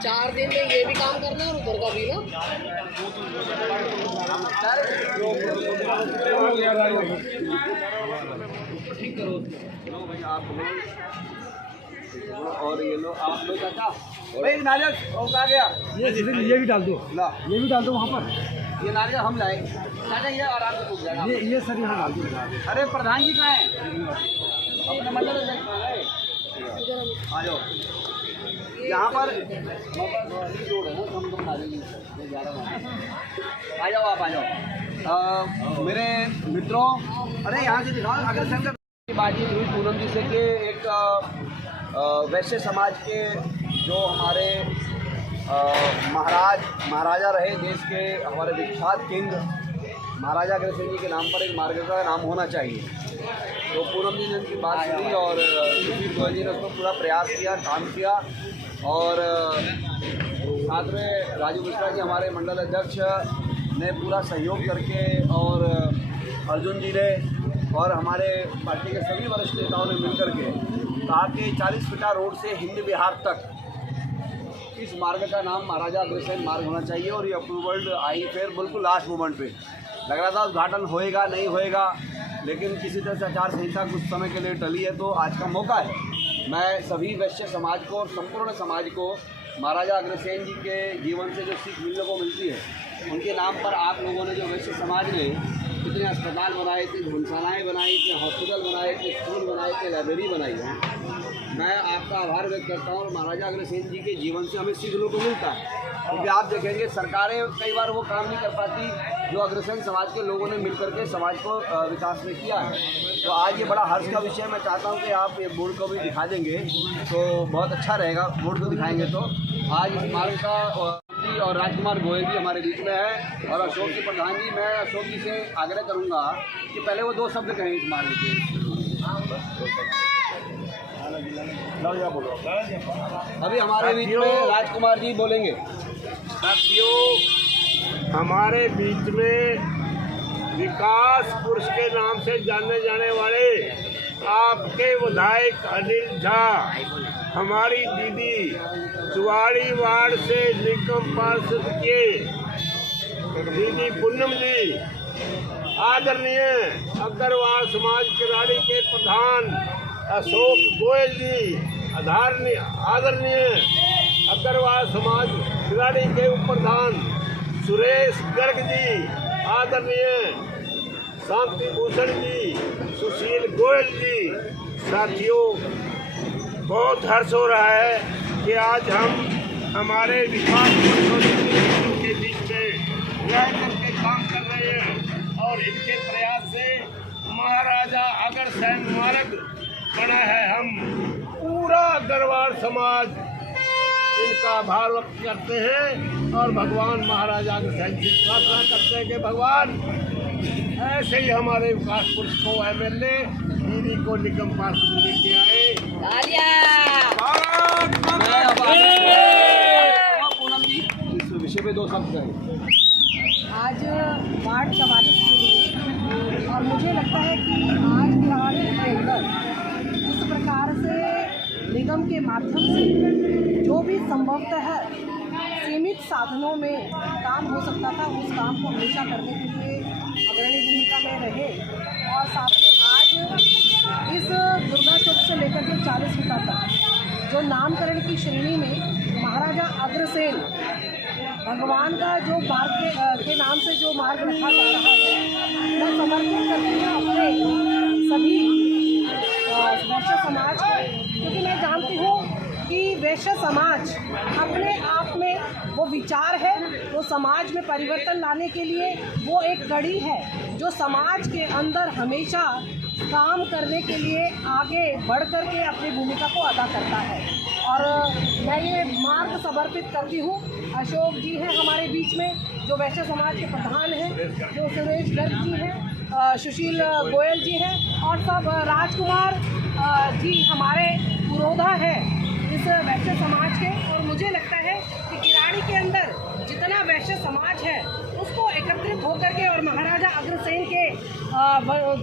4 दिन में ये भी काम करना है और उधर का भी ना। ठीक करो भाई आप और ये लो आप लो चाचा भाई नारियल और कहाँ गया ये भी डाल दो ला ये भी डाल दो वहाँ पर। ये नारियल हम लाएंगे चाचा ये आराम से पूछ जाएगा ये सर यहाँ डाल दो। अरे प्रधान जी कहाँ हैं अपने मंडल में आ जाओ यहाँ पर रोड है ना कम नारियल आ जाओ आप आ जाओ मेरे मित्रों अरे यहाँ से दिखाओ अग्रसेन की बातचीत हुई पूनम जी से कि एक वैश्य समाज के जो हमारे महाराजा रहे देश के हमारे विख्यात किंग महाराजा अग्रसेन जी के नाम पर एक मार्ग का नाम होना चाहिए। तो पूनम जी ने उनकी बात सुनी और सुशील गोयल जी ने उसको पूरा प्रयास किया काम किया और साथ में राजू मिश्रा जी हमारे मंडल अध्यक्ष ने पूरा सहयोग करके और अर्जुन जी ने और हमारे पार्टी के सभी वरिष्ठ नेताओं ने मिलकर के कहा कि 40 फीटा रोड से हिंद बिहार तक इस मार्ग का नाम महाराजा अग्रसेन मार्ग होना चाहिए और ये अप्रूवल्ड आई फिर बिल्कुल लास्ट मोमेंट पे लग रहा था उद्घाटन होएगा नहीं होएगा लेकिन किसी तरह से आचार संहिता कुछ समय के लिए टली है। तो आज का मौका है मैं सभी वैश्य समाज को और संपूर्ण समाज को महाराजा अग्रसेन जी के जीवन से जो सीख मिलने को मिलती है उनके नाम पर आप लोगों ने जो वैश्य समाज ने इतने अस्पताल बनाए, इतनी धर्मशालाएँ बनाई, इतने हॉस्पिटल बनाए, इतने स्कूल बनाए, इतने लाइब्रेरी बनाई है। मैं आपका आभार व्यक्त करता हूँ और महाराजा अग्रसेन जी के जीवन से हमें सीखने को मिलता है क्योंकि आप देखेंगे सरकारें कई बार वो काम नहीं कर पाती जो अग्रसेन समाज के लोगों ने मिलकर के समाज को विकास में किया है। तो आज ये बड़ा हर्ष का विषय मैं चाहता हूँ कि आप ये बोर्ड को भी दिखा देंगे तो बहुत अच्छा रहेगा। बोर्ड को दिखाएंगे तो आज इस मार्ग का और राजकुमार गोयल जी हमारे बीच में है और अशोक जी प्रधान जी मैं अशोक जी से आग्रह करूँगा कि पहले वो 2 शब्द कहें इस मार्ग के। अभी हमारे बीच में राजकुमार जी बोलेंगे। साथियों हमारे बीच में विकास पुरुष के नाम से जाने जाने वाले आपके विधायक अनिल झा हमारी दीदी चुवाड़ी वार्ड से निगम पार्षद के दीदी पूनम जी आदरणीय अग्रवाल समाज किराड़ी के प्रधान अशोक गोयल जी आदरणीय अग्रवाल समाज खिलाड़ी के उप प्रधान सुरेश गर्ग जी आदरणीय शांति भूषण जी सुशील गोयल जी। साथियों बहुत हर्ष हो रहा है कि आज हम हमारे विकास के बीच में रह करके काम कर रहे हैं और इनके प्रयास से महाराजा अग्रसेन मार्ग बना है। हम पूरा गढ़वाल समाज इनका आभार व्यक्त करते हैं और भगवान महाराजा अग्रसेन से प्रार्थना करते हैं कि भगवान ऐसे ही हमारे विकास पुरुष को एमएलए दीदी को निगम पार्षद लेके आए। पूनम जी इस विषय पे 2 शब्द कहें। आज वार्ड 44 के लिए और मुझे लगता है कि आज बिहार के अंदर जिस प्रकार से निगम के माध्यम से जो भी संभवतः सीमित साधनों में काम हो सकता था उस काम को हमेशा करने के लिए अग्रणी भूमिका में रहे और साथ में आज इस दुर्गा चौक से लेकर के 40 फीटा तक जो नामकरण की श्रेणी में महाराजा अग्रसेन भगवान का जो मार्ग के नाम से जो मार्ग रखा जा रहा है मैं समर्पित करती हूँ अपने सभी वैश्य समाज को क्योंकि मैं जानती हूँ कि वैश्य समाज अपने आप में वो विचार है वो समाज में परिवर्तन लाने के लिए वो एक कड़ी है जो समाज के अंदर हमेशा काम करने के लिए आगे बढ़ कर के अपनी भूमिका को अदा करता है। और मैं ये मार्ग समर्पित करती हूँ। अशोक जी हैं हमारे बीच में जो वैश्य समाज के प्रधान हैं, जो सुरेश गर्ग जी हैं, सुशील गोयल जी हैं और सब राजकुमार जी हमारे पुरोधा है इस वैश्य समाज के। और मुझे लगता है कि किराड़ी के अंदर जितना वैश्य समाज है उसको एकत्रित होकर के और महाराजा अग्रसेन के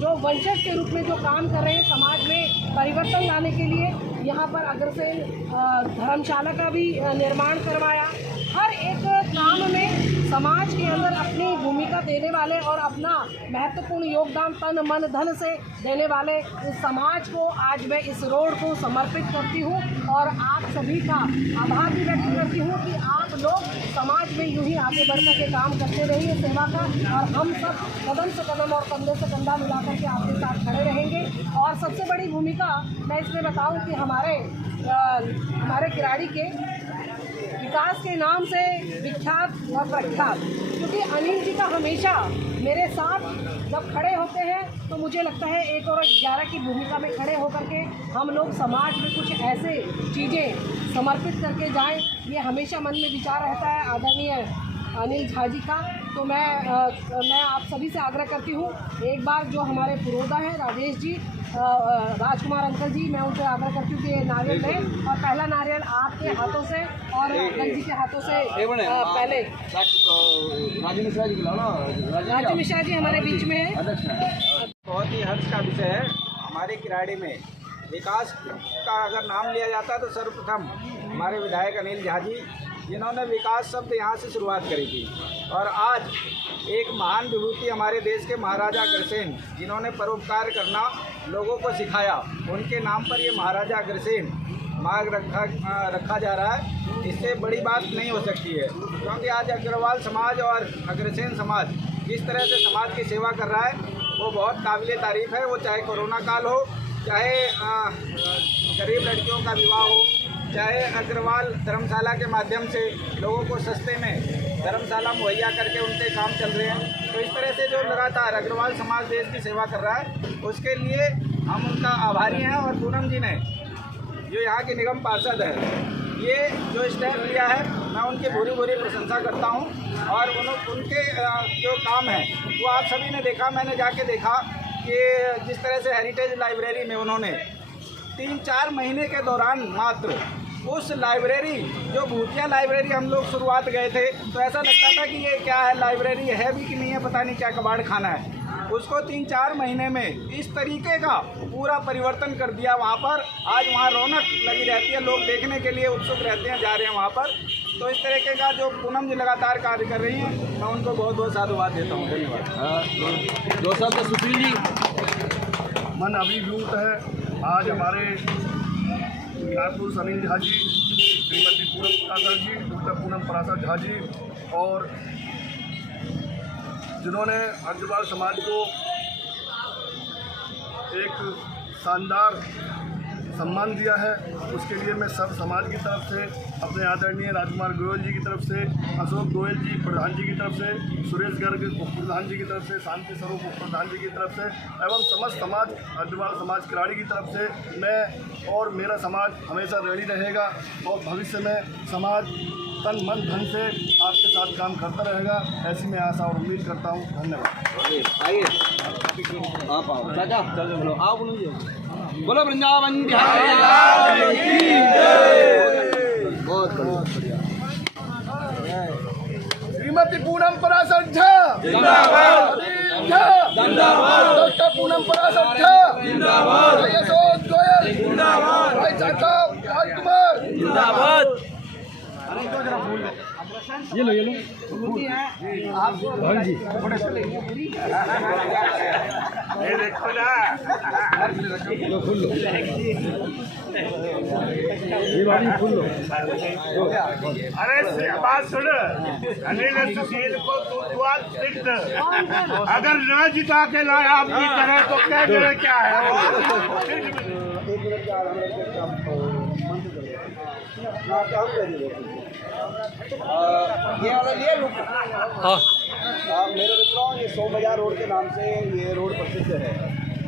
जो वंशज के रूप में जो काम कर रहे हैं, समाज में परिवर्तन लाने के लिए यहाँ पर अग्रसेन धर्मशाला का भी निर्माण करवाया। हर एक काम में समाज के अंदर अपनी भूमिका देने वाले और अपना महत्वपूर्ण योगदान तन मन धन से देने वाले इस समाज को आज मैं इस रोड को समर्पित करती हूँ और आप सभी का आभार भी व्यक्त करती हूँ कि आप लोग समाज में यूं ही आगे बढ़ के काम करते रहिए सेवा का, और हम सब कदम से कदम और कंधे से कंधा मिलाकर के आपके साथ खड़े रहेंगे। और सबसे बड़ी भूमिका मैं इसमें बताऊँ कि हमारे किराड़ी के विकास के नाम से विख्यात और प्रख्यात, क्योंकि अनिल जी का हमेशा मेरे साथ जब खड़े होते हैं तो मुझे लगता है 1 और 11 की भूमिका में खड़े होकर के हम लोग समाज में कुछ ऐसे चीज़ें समर्पित करके जाएं, ये हमेशा मन में विचार रहता है आदरणीय अनिल झा जी का। तो मैं आप सभी से आग्रह करती हूँ, एक बार जो हमारे पुरोधा हैं राजेश जी, राजकुमार अंकल जी, मैं उनसे आग्रह करती हूँ कि ये नारियल लें और पहला नारियल आपके हाथों से और अंकल जी के हाथों से पहले। राजू मिश्रा जी बुलाओ ना। राजू मिश्रा जी हमारे बीच में है। बहुत ही हर्ष का विषय है। हमारे किराड़ी में विकास का अगर नाम लिया जाता है तो सर्वप्रथम हमारे विधायक अनिल झा जी, जिन्होंने विकास शब्द यहाँ से शुरुआत करी थी, और आज एक महान विभूति हमारे देश के महाराजा अग्रसेन, जिन्होंने परोपकार करना लोगों को सिखाया, उनके नाम पर ये महाराजा अग्रसेन मार्ग रखा जा रहा है। इससे बड़ी बात नहीं हो सकती है, क्योंकि आज अग्रवाल समाज और अग्रसेन समाज जिस तरह से समाज की सेवा कर रहा है वो बहुत काबिल तारीफ़ है। वो चाहे कोरोना काल हो, चाहे गरीब लड़कियों का विवाह हो, चाहे अग्रवाल धर्मशाला के माध्यम से लोगों को सस्ते में धर्मशाला मुहैया करके उनके काम चल रहे हैं। तो इस तरह से जो लगातार अग्रवाल समाज देश की सेवा कर रहा है, उसके लिए हम उनका आभारी हैं। और पूनम जी ने जो यहाँ के निगम पार्षद है, ये जो स्टेप लिया है, मैं उनकी भूरी भूरी प्रशंसा करता हूँ। और उनके जो काम है वो आप सभी ने देखा, मैंने जाके देखा कि जिस तरह से हेरिटेज लाइब्रेरी में उन्होंने 3-4 महीने के दौरान मात्र उस लाइब्रेरी, जो भूतिया लाइब्रेरी हम लोग शुरुआत गए थे तो ऐसा लगता था कि ये क्या है, लाइब्रेरी है भी कि नहीं है, पता नहीं क्या कबाड़ खाना है, उसको 3-4 महीने में इस तरीके का पूरा परिवर्तन कर दिया वहाँ पर। आज वहाँ रौनक लगी रहती है, लोग देखने के लिए उत्सुक रहते हैं, जा रहे हैं वहाँ पर। तो इस तरीके का जो पूनम जी लगातार कार्य कर रही हैं, मैं उनको बहुत बहुत साधुवाद देता हूँ। धन्यवाद। 2 साल का सुशील जी मन अभिभूत है। आज हमारे रायपुर अनिल झा जी, श्रीमती पूनम परासर जी, डॉक्टर पूनम परासर झा जी, और जिन्होंने अग्रवाल समाज को एक शानदार सम्मान दिया है, उसके लिए मैं सब समाज की तरफ से, अपने आदरणीय राजकुमार गोयल जी की तरफ से, अशोक गोयल जी प्रधान जी की तरफ से, सुरेश गर्ग प्रधान जी की तरफ से, शांति स्वरूप प्रधान जी की तरफ से, एवं समस्त समाज अग्रवाल समाज किराड़ी की तरफ से मैं और मेरा समाज हमेशा रेडी रहेगा और भविष्य में समाज तन मन धन से आपके साथ काम करता रहेगा, ऐसी मैं आशा और उम्मीद करता हूँ। धन्यवाद। आइए आप आओ चाचा, चलो बोलो, आओ बोलो जी, बोलो वृंदावन बिहारी की जय। बहुत बढ़िया। श्रीमती पूनम परासर झा जिंदाबाद, जिंदाबाद, डॉक्टर पूनम परासर झा जिंदाबाद, भाई अशोक गोयल जिंदाबाद, भाई चाचा राजकुमार जिंदाबाद। ये लो ये देखो ना, फुल लो, ये वाली फुल लो। अरे बात सुन, अनिल सुशील को दूधवाद सिद्ध अगर न जिता के लाया आपकी तरह तो क्या करे, क्या है ये वाला लिए मेरे मित्रों, ये सोम बाजार रोड के नाम से ये रोड प्रसिद्ध है।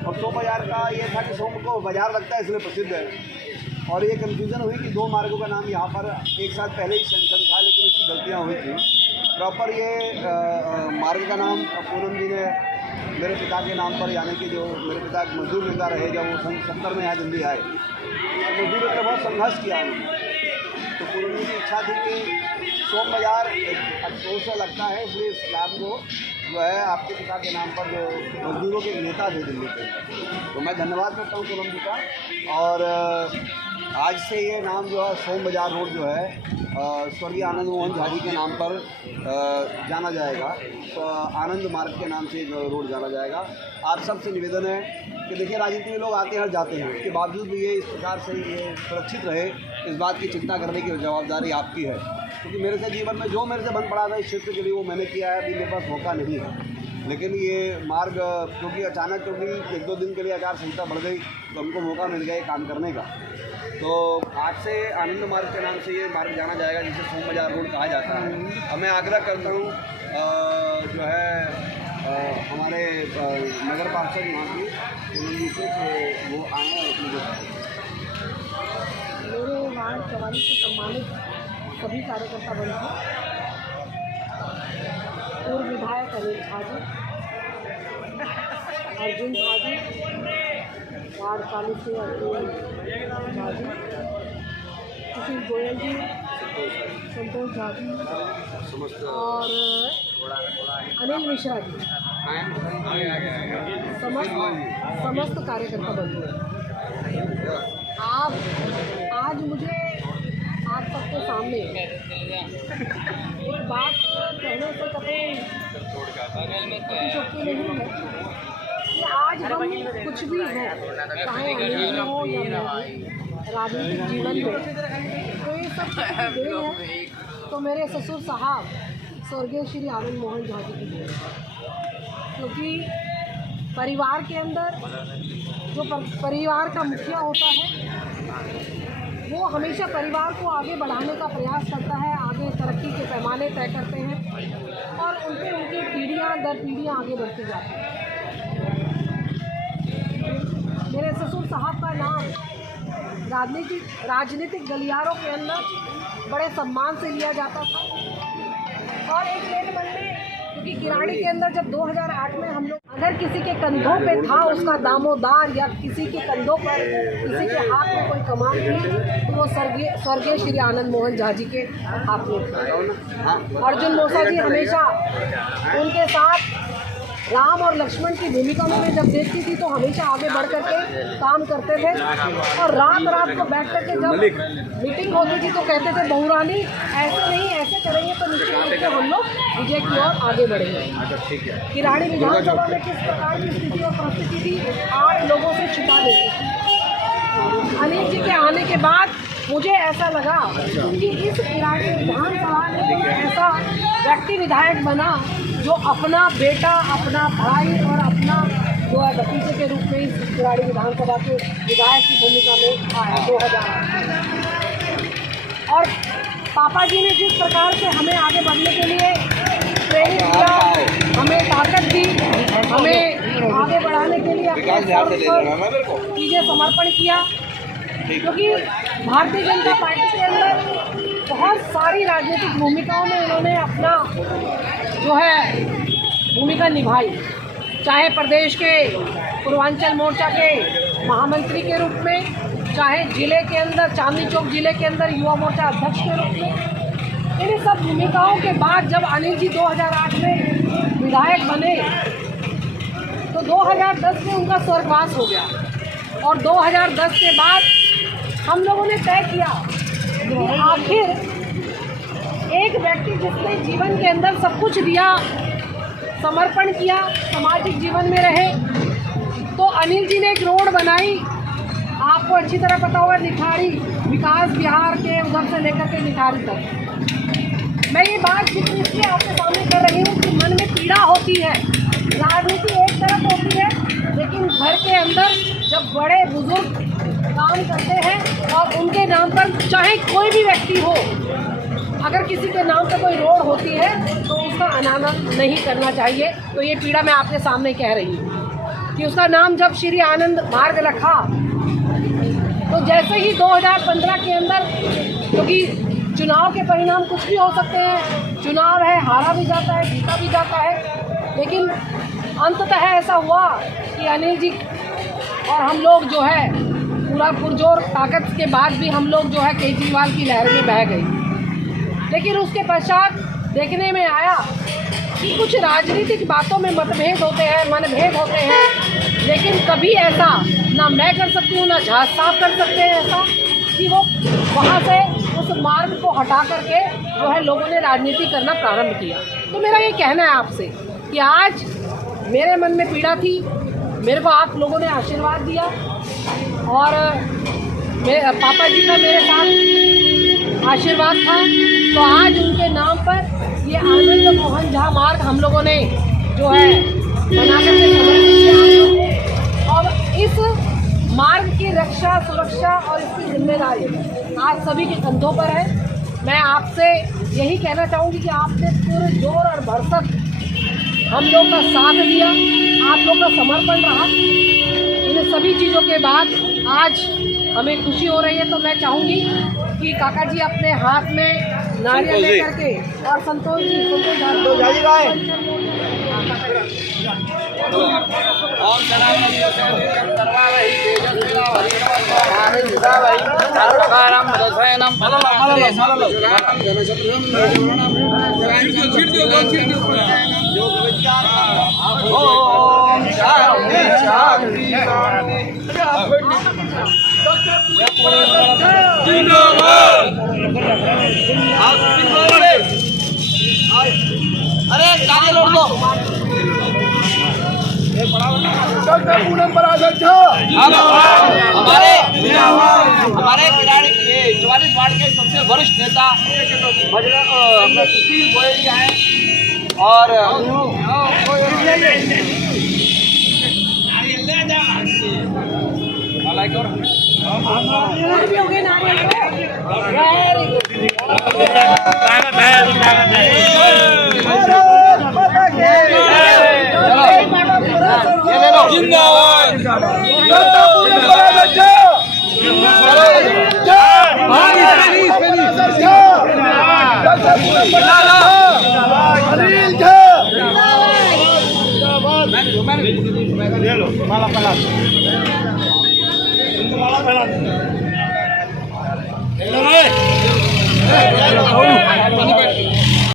और सोम बाजार का ये था कि सोम को बाजार लगता है इसलिए प्रसिद्ध है। और ये कन्फ्यूज़न हुई कि 2 मार्गों का नाम यहाँ पर एक साथ पहले ही सेंशन था, लेकिन इसकी गलतियाँ हुई थी। प्रॉपर ये मार्ग का नाम पूनम जी ने मेरे पिता के नाम पर, यानी कि जो मेरे पिता मजदूर नेता रहे जब वो सन 70 में यहाँ दिल्ली आए, तो मजदूरों ने बहुत संघर्ष किया उन्होंने। तो पूनम जी की इच्छा थी कि सोम बाजार अफसोस से लगता है, इसलिए इस स्लैब को जो है आपके पिता के नाम पर जो मजदूरों के नेता थे दिल्ली के, तो मैं धन्यवाद करता हूँ पूनम जी का। और आज से ये नाम जो है सोम बाजार रोड जो है स्वर्गीय आनंद मोहन झा जी के नाम पर जाना जाएगा, तो आनंद मार्ग के नाम से जो रोड जाना जाएगा। आप सबसे निवेदन है कि देखिए राजनीति में लोग आते हैं जाते हैं, उसके बावजूद भी ये इस प्रकार से ये सुरक्षित रहे, इस बात की चिंता करने की जवाबदारी आपकी है, क्योंकि मेरे से जीवन में जो मेरे से बन पड़ा था इस क्षेत्र के लिए वो मैंने किया है। अभी मेरे पास मौका नहीं है, लेकिन ये मार्ग क्योंकि अचानक क्योंकि 1-2 दिन के लिए आचार संहिता बढ़ गई तो हमको मौका मिल गया काम करने का। तो आज से आनंद मार्ग के नाम से ये मार्ग जाना जाएगा, जिसे सोम बाजार रोड कहा जाता है। और मैं आग्रह करता हूँ जो है हमारे नगर पार्षद यहाँ की पूनम जी से कि वो आएँ और अपनी मेरे वार्ड 44 से सम्मानित सभी कार्यकर्ता बंधु, पूर्व विधायक अनिल झा जी, अर्जुन झा जी, वार्ड 40 से अर्जुन झा जी, सुशील गोयल जी, संतोष झा जी और अनिल मिश्रा जी, समस्त कार्यकर्ता बंधु। आप आज मुझे आप सबके सामने एक बात कहने से कभी चुप्पी नहीं है कि आज हम कुछ भी हैं, चाहे अनिल हो या राजनीतिक जीवन में, तो ये सब देन है तो मेरे ससुर साहब स्वर्गीय श्री आनंद मोहन झा जी की देन, क्योंकि परिवार के अंदर जो परिवार का मुखिया होता है वो हमेशा परिवार को आगे बढ़ाने का प्रयास करता है, आगे तरक्की के पैमाने तय करते हैं और उनकी पीढ़ियाँ दर पीढ़ियाँ आगे बढ़ती जाती हैं। मेरे ससुर साहब का नाम राजनीतिक गलियारों के अंदर बड़े सम्मान से लिया जाता था और एक लेट मन में, क्योंकि किराड़ी के अंदर जब 2008 में हम लोग अगर किसी के कंधों पे था उसका दामोदार या किसी के कंधों पर किसी के हाथ में कोई कमान थी तो वो स्वर्गीय श्री आनंद मोहन झा जी के हाथ में था। अर्जुन मोसा जी हमेशा उनके साथ राम और लक्ष्मण की भूमिका में जब देखती थी तो हमेशा आगे बढ़ करके काम करते थे और रात को बैठ करके जब मीटिंग होती थी तो कहते थे बहुरानी ऐसे नहीं ऐसे करेंगे तो निश्चित रूप से हम लोग विजय की ओर आगे बढ़ेंगे। किराड़ी विधानसभा में किस प्रकार की स्थिति और परिस्थिति थी आप लोगों से छिपा देते। अनिल जी के आने के बाद मुझे ऐसा लगा कि इस किराड़ी विधानसभा में ऐसा व्यक्ति विधायक बना जो अपना बेटा, अपना भाई और अपना जो है भतीजे के रूप में इस किराड़ी विधानसभा के विधायक की भूमिका में आया 2008। और पापा जी ने जिस प्रकार से हमें आगे बढ़ने के लिए प्रेरित किया, हमें ताकत दी, हमें आगे बढ़ाने के लिए अपने चीज़ें समर्पण किया, क्योंकि भारतीय जनता पार्टी के अंदर बहुत सारी राजनीतिक भूमिकाओं में उन्होंने अपना जो है भूमिका निभाई, चाहे प्रदेश के पूर्वांचल मोर्चा के महामंत्री के रूप में, चाहे जिले के अंदर चांदनी चौक जिले के अंदर युवा मोर्चा अध्यक्ष के रूप में। इन सब भूमिकाओं के बाद जब अनिल जी 2008 में विधायक बने तो 2010 में उनका स्वर्गवास हो गया और 2010 के बाद हम लोगों ने तय किया कि आखिर एक व्यक्ति जिसने जीवन के अंदर सब कुछ दिया, समर्पण किया, सामाजिक जीवन में रहे, तो अनिल जी ने एक रोड बनाई, आपको अच्छी तरह पता होगा, निठारी विकास बिहार के उधर से लेकर के निठारी तक। मैं ये बात इसलिए आपके सामने कर रही हूँ कि मन में पीड़ा होती है। राजनीति एक तरफ होती है, लेकिन घर के अंदर जब बड़े बुजुर्ग काम करते हैं और उनके नाम पर चाहे कोई भी व्यक्ति हो, अगर किसी के नाम पर कोई रोड होती है तो उसका अनादर नहीं करना चाहिए। तो ये पीड़ा मैं आपके सामने कह रही हूँ कि उसका नाम जब श्री आनंद मार्ग रखा तो जैसे ही 2015 के अंदर, क्योंकि चुनाव के परिणाम कुछ भी हो सकते हैं, चुनाव है, हारा भी जाता है, जीता भी जाता है, लेकिन अंततः ऐसा हुआ कि अनिल जी और हम लोग जो है पूरा पुरजोर ताकत के बाद भी हम लोग जो है केजरीवाल की लहर में बह गई। लेकिन उसके पश्चात देखने में आया कि कुछ राजनीतिक बातों में मतभेद होते हैं, मनभेद होते हैं, लेकिन कभी ऐसा ना मैं कर सकती हूँ ना जहाज साहब कर सकते हैं ऐसा कि वो वहाँ से उस मार्ग को हटा करके जो है लोगों ने राजनीति करना प्रारंभ किया। तो मेरा ये कहना है आपसे कि आज मेरे मन में पीड़ा थी, मेरे को आप लोगों ने आशीर्वाद दिया और मेरे पापा जी का मेरे साथ आशीर्वाद था, तो आज उनके नाम पर ये आनंद मोहन झा मार्ग हम लोगों ने जो है बना करके समर्पित किया और इस मार्ग की रक्षा, सुरक्षा और इसकी जिम्मेदारी आज सभी के कंधों पर है। मैं आपसे यही कहना चाहूँगी कि आपने पूरे जोर और भरसक हम लोग का साथ दिया, आप लोग का समर्पण रहा। इन सभी चीज़ों के बाद आज हमें खुशी हो रही है, तो मैं चाहूँगी कि काका जी अपने हाथ में नारियल लेकर के और संतोष जी अरे गाड़ी लौट दो। हमारे खिलाड़ी 44 वार्ड के सबसे वरिष्ठ नेता सुशील गोयल जी हैं और